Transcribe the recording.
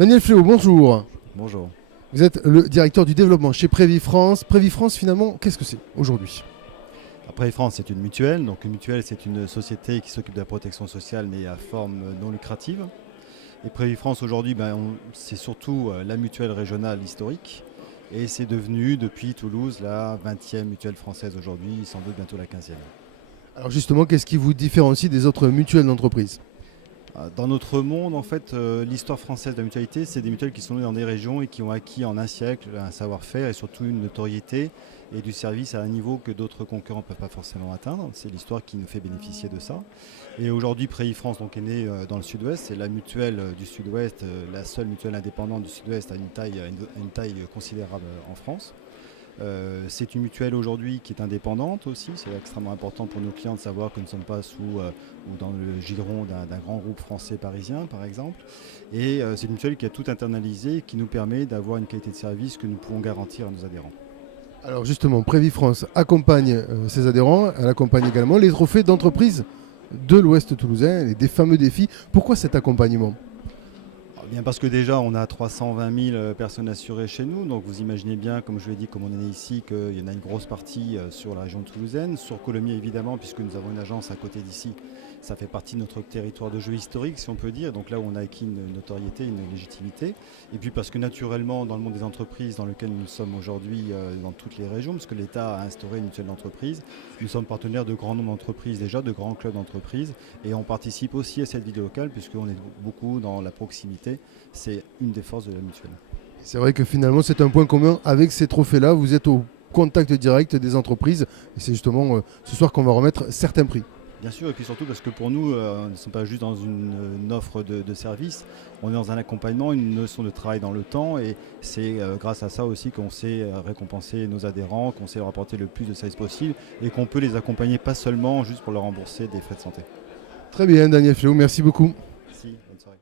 Daniel Fléau, bonjour. Bonjour. Vous êtes le directeur du développement chez Prévifrance. Prévifrance, finalement, qu'est-ce que c'est aujourd'hui? Après France, c'est une mutuelle. Donc une mutuelle, c'est une société qui s'occupe de la protection sociale, mais à forme non lucrative. Et Prévifrance, aujourd'hui, c'est surtout la mutuelle régionale historique. Et c'est devenu, depuis Toulouse, la 20e mutuelle française aujourd'hui, sans doute bientôt la 15e. Alors justement, qu'est-ce qui vous différencie des autres mutuelles d'entreprise? Dans notre monde, en fait, l'histoire française de la mutualité, c'est des mutuelles qui sont nées dans des régions et qui ont acquis en un siècle un savoir-faire et surtout une notoriété et du service à un niveau que d'autres concurrents ne peuvent pas forcément atteindre. C'est l'histoire qui nous fait bénéficier de ça. Et aujourd'hui, Prévifrance donc, est née dans le sud-ouest. C'est la mutuelle du sud-ouest, la seule mutuelle indépendante du sud-ouest à une taille considérable en France. C'est une mutuelle aujourd'hui qui est indépendante aussi. C'est extrêmement important pour nos clients de savoir que nous ne sommes pas sous ou dans le giron d'un grand groupe français parisien, par exemple. Et c'est une mutuelle qui a tout internalisé, qui nous permet d'avoir une qualité de service que nous pouvons garantir à nos adhérents. Alors justement, Prévifrance accompagne ses adhérents, elle accompagne également les trophées d'entreprise de l'Ouest toulousain, des fameux défis. Pourquoi cet accompagnement? Bien parce que déjà on a 320 000 personnes assurées chez nous, donc vous imaginez bien, comme je l'ai dit, comme on est né ici, qu'il y en a une grosse partie sur la région toulousaine, sur Colomiers évidemment, puisque nous avons une agence à côté d'ici. Ça fait partie de notre territoire de jeu historique, si on peut dire, donc là où on a acquis une notoriété, une légitimité. Et puis parce que naturellement, dans le monde des entreprises dans lequel nous sommes aujourd'hui, dans toutes les régions, parce que l'État a instauré une mutuelle d'entreprise, nous sommes partenaires de grands nombres d'entreprises déjà, de grands clubs d'entreprises, et on participe aussi à cette vie locale, puisqu'on est beaucoup dans la proximité. C'est une des forces de la mutuelle. C'est vrai que finalement, c'est un point commun avec ces trophées-là. Vous êtes au contact direct des entreprises. Et c'est justement ce soir qu'on va remettre certains prix. Bien sûr, et puis surtout parce que pour nous, nous ne sommes pas juste dans une offre de service, on est dans un accompagnement, une notion de travail dans le temps, et c'est grâce à ça aussi qu'on sait récompenser nos adhérents, qu'on sait leur apporter le plus de services possible, et qu'on peut les accompagner pas seulement juste pour leur rembourser des frais de santé. Très bien, Daniel Fléau, merci beaucoup. Merci, bonne soirée.